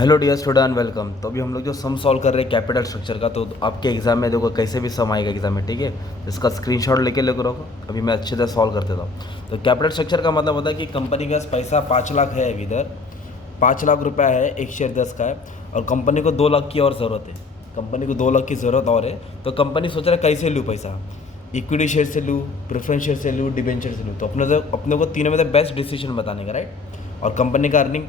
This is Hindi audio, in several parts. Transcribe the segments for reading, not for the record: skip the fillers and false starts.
Hello dear student, welcome. तो अभी हम लोग जो सम सॉल्व कर रहे हैं कैपिटल स्ट्रक्चर का, तो आपके एग्जाम में देखो कैसे भी सम आएगा एग्जाम में, ठीक है। इसका स्क्रीनशॉट लेके रखो। अभी मैं अच्छे से सॉल्व कर देता हूँ। तो कैपिटल स्ट्रक्चर का मतलब होता है कि कंपनी के पास पैसा 5 लाख है, अभी इधर 5 लाख रुपया है, एक शेयर 10 का है, और कंपनी को 2 लाख की और ज़रूरत है। कंपनी को 2 लाख की ज़रूरत और है, तो कंपनी सोच रहा है कैसे लूँ पैसा, इक्विटी शेयर से लूँ, प्रेफरेंस शेयर से लूँ, डिबेंचर से लूँ। तो अपने को तीनों में से बेस्ट डिसीजन बताने का, राइट। और कंपनी का अर्निंग,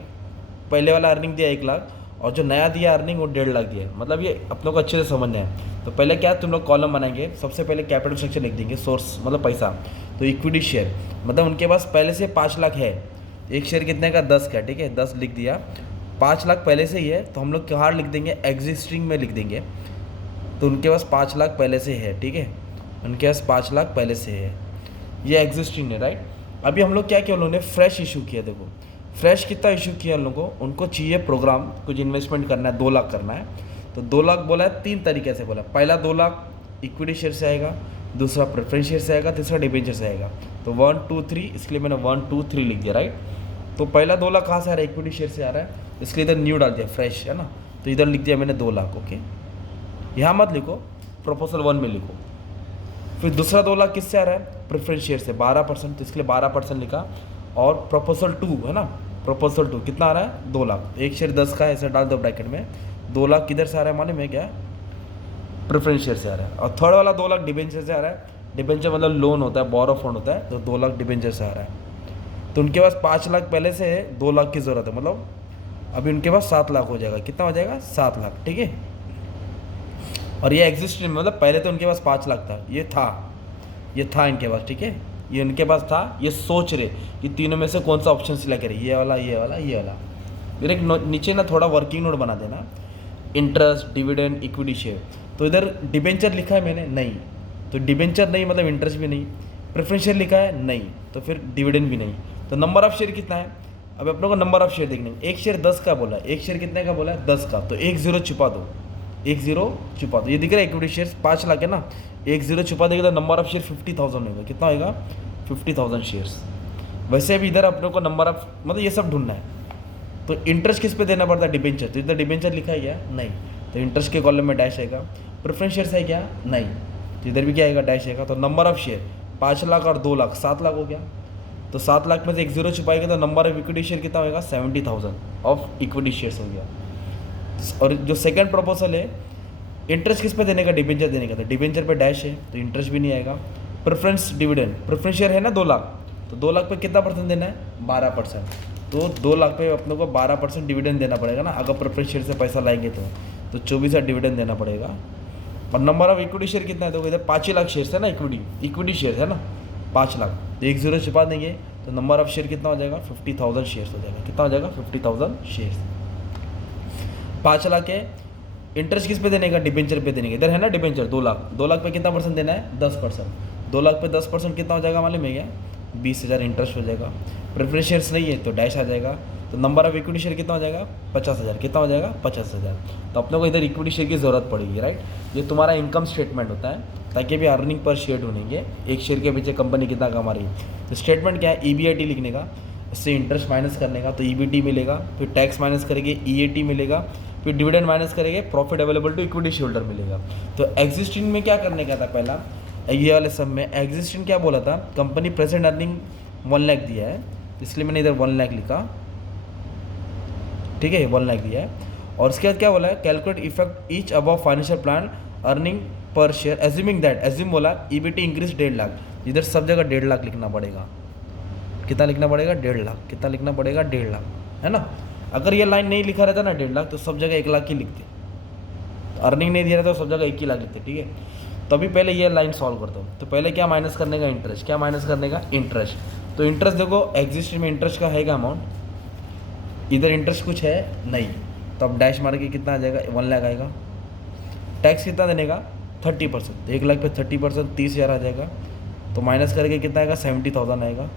पहले वाला अर्निंग दिया 1 लाख, और जो नया दिया अर्निंग वो 1.5 लाख दिया है। मतलब ये अपनों को अच्छे से समझना है। तो पहले क्या तुम लोग कॉलम बनाएंगे, सबसे पहले कैपिटल स्ट्रक्चर लिख देंगे, सोर्स मतलब पैसा। तो इक्विटी शेयर मतलब उनके पास पहले से 5 लाख है, एक शेयर कितने का, 10 का, ठीक है, 10 लिख दिया। 5 लाख पहले से ही है, तो हम लोग कहाँ लिख देंगे, एग्जिस्टिंग में लिख देंगे। तो उनके पास 5 लाख पहले से है, ठीक है, उनके पास 5 लाख पहले से है, ये एग्जिस्टिंग है, राइट। अभी हम लोग क्या किया, उन्होंने फ्रेश इशू किया। देखो फ्रेश कितना इशू किया उन लोगों को, उनको चाहिए प्रोग्राम, कुछ इन्वेस्टमेंट करना है, 2 लाख करना है। तो 2 लाख बोला है 3 तरीके से बोला। पहला 2 लाख इक्विटी शेयर से आएगा, दूसरा प्रेफरेंस शेयर से आएगा, तीसरा डिबेंचर से आएगा। तो 1 2 3, इसलिए मैंने 1 2 3 लिख दिया, राइट। तो पहला 2 लाख कहाँ से आ रहा है, इक्विटी शेयर से आ रहा है, इसलिए इधर न्यू डाल दिया, फ्रेश है ना। तो इधर लिख दिया मैंने 2 लाख, ओके। यहाँ मत लिखो, प्रपोजल 1 में लिखो। फिर दूसरा 2 लाख किससे आ रहा है, प्रेफरेंस शेयर से 12%, तो इसके लिए 12% लिखा। और प्रपोजल 2 है ना, प्रपोजल 2 कितना आ रहा है, 2 लाख, एक शेयर 10 का है, ऐसे डाल दो ब्रैकेट में। 2 लाख किधर से आ रहा है, मालूम है क्या, प्रेफरेंस शेयर से आ रहा है। और थर्ड वाला 2 लाख डिबेंचर से आ रहा है। डिबेंचर मतलब लोन होता है, बोरो फंड होता है, तो 2 लाख डिबेंचर से आ रहा है। तो उनके पास 5 लाख पहले से है, 2 लाख की ज़रूरत है, मतलब अभी उनके पास 7 लाख हो जाएगा। कितना हो जाएगा, 7 लाख, ठीक है। और ये एग्जिस्ट मतलब पहले तो उनके पास 5 लाख था, ये था इनके पास, ठीक है, ये उनके पास था। ये सोच रहे कि तीनों में से कौन सा ऑप्शन सिलेक्ट करें, ये वाला, ये वाला, ये वाला। फिर एक नीचे ना थोड़ा वर्किंग नोट बना देना, इंटरेस्ट, डिविडेंड, इक्विटी शेयर। तो इधर डिबेंचर लिखा है मैंने, नहीं, तो डिबेंचर नहीं मतलब इंटरेस्ट भी नहीं। प्रेफरेंस शेयर लिखा है, नहीं, तो फिर डिविडेंड भी नहीं। तो नंबर ऑफ शेयर कितना है, अब अपनों को नंबर ऑफ शेयर देखने। एक शेयर 10 का बोला है, एक शेयर कितने का बोला है, 10 का, तो 1 0 छुपा दो, 1 0 छुपा दो। ये दिख रहा है इक्विटी शेयर 5 लाख है ना, 1 0 छुपा देगा तो नंबर ऑफ शेयर 50,000 होगा। कितना होगा, 50,000 शेयर्स। वैसे भी इधर अपने को नंबर ऑफ मतलब ये सब ढूंढना है। तो इंटरेस्ट किस पे देना पड़ता है, डिबेंचर। तो इधर डिबेंचर लिखा है क्या, नहीं, तो इंटरेस्ट के कॉलम में डैश आएगा। प्रेफरेंस शेयर है क्या, नहीं, तो इधर भी क्या आएगा, डैश आएगा। तो नंबर ऑफ शेयर 5 लाख और 2 लाख, 7 लाख हो गया। तो 7 लाख में से 1 0 छुपाएगा तो नंबर ऑफ इक्विटी शेयर कितना होगा, 70,000 ऑफ इक्विटी शेयर्स हो गया। और जो सेकंड प्रपोजल है, इंटरेस्ट किस पे देने का, डिबेंचर देने का, तो डिबेंचर पे डैश है, तो इंटरेस्ट भी नहीं आएगा। प्रेफरेंस डिविडेंड, प्रेफरेंस शेयर है ना 2 लाख, तो 2 लाख पे कितना परसेंट देना है, 12%। तो 2 लाख पे अपने को 12% डिविडेंड देना पड़ेगा ना, अगर प्रेफरेंस शेयर से पैसा लाएंगे तो 24 डिविडेंड देना पड़ेगा। और नंबर ऑफ इक्विटी शेयर कितना है, तो इधर 5 लाख शेयर है ना, इक्विटी शेयर है ना 5 लाख, तो 1 0 छिपा देंगे तो नंबर ऑफ शेयर कितना हो जाएगा, 50,000 शेयर्स हो जाएगा। कितना हो जाएगा, 50,000 शेयर्स। 5 लाख है, इंटरेस्ट किस पे देने का, डिबेंचर पे देने का। इधर है ना डिबेंचर 2 लाख, 2 लाख पे कितना परसेंट देना है, 10%। 2 लाख पे 10% कितना हो जाएगा मालूम है क्या, 20,000 इंटरेस्ट हो जाएगा। प्रेफरेंस शेयर्स नहीं है तो डैश आ जाएगा। तो नंबर ऑफ इक्विटी शेयर कितना हो जाएगा, 50,000। कितना हो जाएगा, 50,000। तो अपने को इधर इक्विटी शेयर की ज़रूरत पड़ेगी, राइट। ये तुम्हारा इनकम स्टेटमेंट होता है, ताकि भी अर्निंग पर शेयर ढूंढेंगे, एक शेयर के पीछे कंपनी कितना कमा रही है। तो स्टेटमेंट क्या है, EBIT लिखने का, इससे इंटरेस्ट माइनस करने का, तो EBT मिलेगा। फिर टैक्स माइनस करेंगे, EAT मिलेगा। फिर डिविडेंड माइनस करेंगे, profit available to equity share holder मिलेगा। तो एग्जिस्टिंग में क्या करने का था, पहला ये वाले सब में एग्जिस्टिंग क्या बोला था, कंपनी प्रेजेंट अर्निंग 1 लाख दिया है, इसलिए मैंने इधर 1 लाख लिखा, ठीक है, 1 लाख दिया है। और उसके बाद क्या बोला है, calculate effect each above financial plan earning पर शेयर एज्यूमिंग दैट, एज्यूम बोला EBT इंक्रीज 1.5 लाख, इधर सब जगह 1.5 लाख लिखना पड़ेगा। कितना लिखना पड़ेगा, 1.5 लाख। कितना लिखना पड़ेगा, 1.5 लाख, है ना। अगर ये लाइन नहीं लिखा रहता ना 1.5 लाख, तो सब जगह 1 लाख ही लिखते। तो अर्निंग नहीं दिया रहता तो सब जगह 1 ही लाख लिखते, ठीक है। तो अभी पहले ये लाइन सॉल्व करता हूँ। तो पहले क्या माइनस करने का, इंटरेस्ट। क्या माइनस करने का, इंटरेस्ट। तो इंटरेस्ट देखो एग्जिस्टिंग में इंटरेस्ट का है अमाउंट, इधर इंटरेस्ट कुछ है नहीं, तो अब डैश मार के कितना आ जाएगा, 1 लाख आएगा। टैक्स कितना देने का, 30%, 1 लाख पे 30% 30,000 आ जाएगा। तो माइनस करके कितना आएगा, 70,000 आएगा।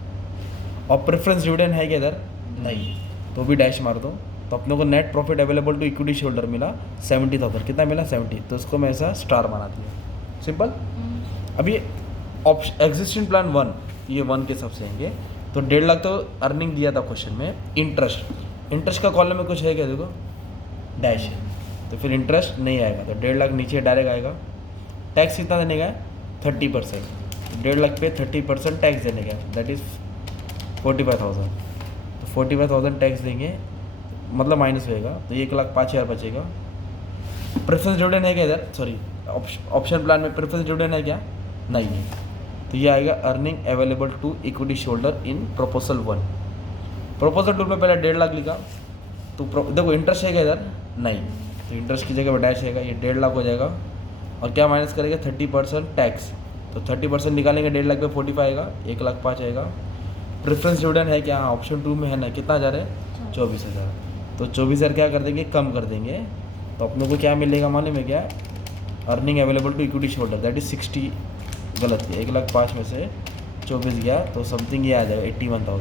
और प्रेफरेंस डिविडेंड है क्या इधर, नहीं, तो भी डैश मार दो। तो अपने को net profit available to equity share holder मिला 70,000। कितना मिला, 70, तो उसको मैं ऐसा स्टार बना दिया, सिंपल। अभी ऑप्शन एग्जिस्टिंग प्लान 1, ये 1 के सबसे आएंगे। तो 1.5 लाख तो अर्निंग दिया था क्वेश्चन में। इंटरेस्ट का कॉलम में कुछ है क्या, देखो डैश है, तो फिर इंटरेस्ट नहीं आएगा, तो 1.5 लाख नीचे डायरेक्ट आएगा। टैक्स कितना देने का है? 30%। 1.5 लाख पे 30% टैक्स देने का है, दैट इज़ 45,000। तो 45,000 टैक्स देंगे, मतलब माइनस होएगा, तो 1,05,000 बचेगा। प्रेफरेंस डिविडेंड है क्या इधर? सॉरी, ऑप्शन प्लान में प्रेफरेंस डिविडेंड है क्या? नहीं है। तो ये आएगा earning available to equity shareholder in proposal 1। Proposal 2 में पहले 1.5 लाख लिखा, तो देखो इंटरेस्ट है क्या इधर? नहीं, तो इंटरेस्ट की जगह पर डैश आएगा, ये 1.5 लाख हो जाएगा। और क्या माइनस करेगा? 30% टैक्स, तो 30% निकालेंगे, 1.5 लाख पे 45 आएगा, 1,05,000 आएगा। प्रेफरेंस डिविडेंड है क्या? ऑप्शन 2 में है ना, कितना हज़ार है? 24,000। तो 24,000 क्या कर देंगे? कम कर देंगे, तो अपने को क्या मिलेगा मालूम है क्या? Earning available to equity shareholder, that is 60, गलत है, 1,05,000 में से 24 गया, तो समथिंग ये आ जाएगा 81,000।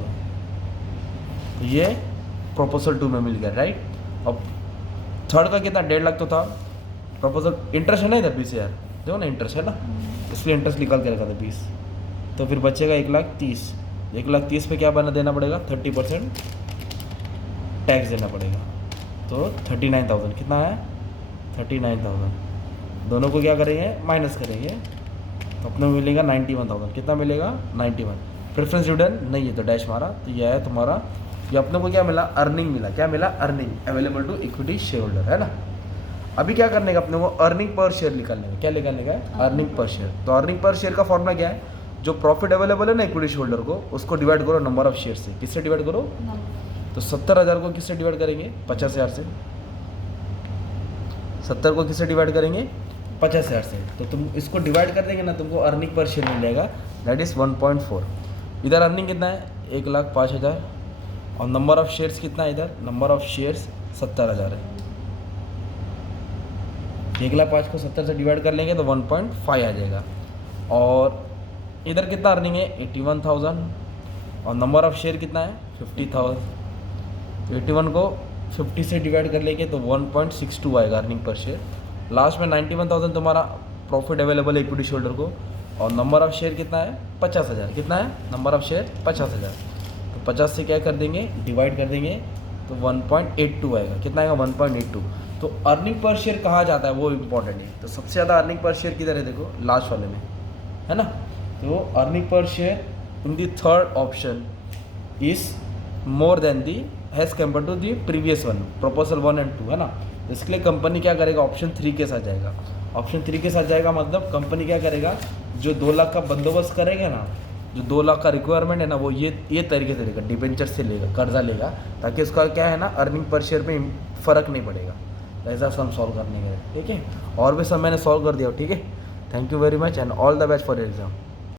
तो ये प्रपोजल 2 में मिल गया, राइट। अब थर्ड का कितना? 1.5 लाख तो था। प्रपोजल इंटरेस्ट है ना इधर 20,000, देखो ना इंटरेस्ट है ना, इसलिए इंटरेस्ट निकाल के रखा था 20, तो फिर बचेगा 1,30,000। 1,30,000 पे क्या बना देना पड़ेगा? 30% टैक्स देना पड़ेगा, तो 39,000 कितना है? 39,000। दोनों को क्या करेंगे? माइनस करेंगे, तो अपने को मिलेगा 91,000। कितना मिलेगा? 91। प्रेफरेंस डिविडेंड नहीं है, तो डैश मारा, तो ये है तुम्हारा। ये अपने को क्या मिला? अर्निंग मिला। क्या मिला? Earning available to equity shareholder, है ना। अभी क्या करने का अपने को? अर्निंग पर शेयर निकालने का। क्या निकालने का है? अर्निंग पर शेयर। तो अर्निंग पर शेयर का फॉर्मूला क्या है? जो प्रॉफिट अवेलेबल है ना इक्विटी शेयरहोल्डर को, उसको डिवाइड करो नंबर ऑफ शेयर से। किससे डिवाइड करो? तो 70,000 को किससे डिवाइड करेंगे? 50,000 से। 70 को किससे डिवाइड करेंगे? 50,000 से। तो तुम इसको डिवाइड कर देंगे ना, तुमको अर्निंग पर शेयर मिल जाएगा, दैट इज़ 1.4। इधर अर्निंग कितना है? 1,05,000। और नंबर ऑफ शेयर्स कितना है इधर? नंबर ऑफ शेयर्स 70,000 है। 1,05,000 को 70 से डिवाइड कर लेंगे तो 1.5 आ जाएगा। और इधर कितना अर्निंग है? 81,000। और नंबर ऑफ शेयर कितना है? 50,000। तो 81 को 50 से डिवाइड कर लेंगे तो 1.62 आएगा अर्निंग पर शेयर। लास्ट में 91,000 तुम्हारा प्रॉफिट अवेलेबल है इक्विटी शेयरहोल्डर को। और नंबर ऑफ शेयर कितना है? 50,000। कितना है नंबर ऑफ शेयर? 50,000। तो 50 से क्या कर देंगे? डिवाइड कर देंगे, तो 1.82 आएगा। कितना आएगा? 1.82। तो अर्निंग पर शेयर कहाँ जाता है वो इम्पॉर्टेंट है। तो सबसे ज़्यादा अर्निंग पर शेयर किधर है? देखो लास्ट वाले में, है ना। तो अर्निंग पर share in the third option is more than the has compare to the previous one, proposal 1 and 2, है ना। तो इसके लिए कंपनी क्या करेगा? ऑप्शन 3 के साथ जाएगा। ऑप्शन 3 के साथ जाएगा मतलब कंपनी क्या करेगा? जो 2 लाख का बंदोबस्त करेगा ना, जो 2 लाख का रिक्वायरमेंट है ना, वो ये तरीके से लेगा, डिबेंचर से लेगा, कर्जा लेगा, ताकि उसका क्या है ना, अर्निंग पर शेयर पे फ़र्क नहीं पड़ेगा। ऐसा सम सॉल्व करने के लिए, ठीक है। और भी सब मैंने सॉल्व कर दिया, ठीक है। Thank you very much and all the best for your exam.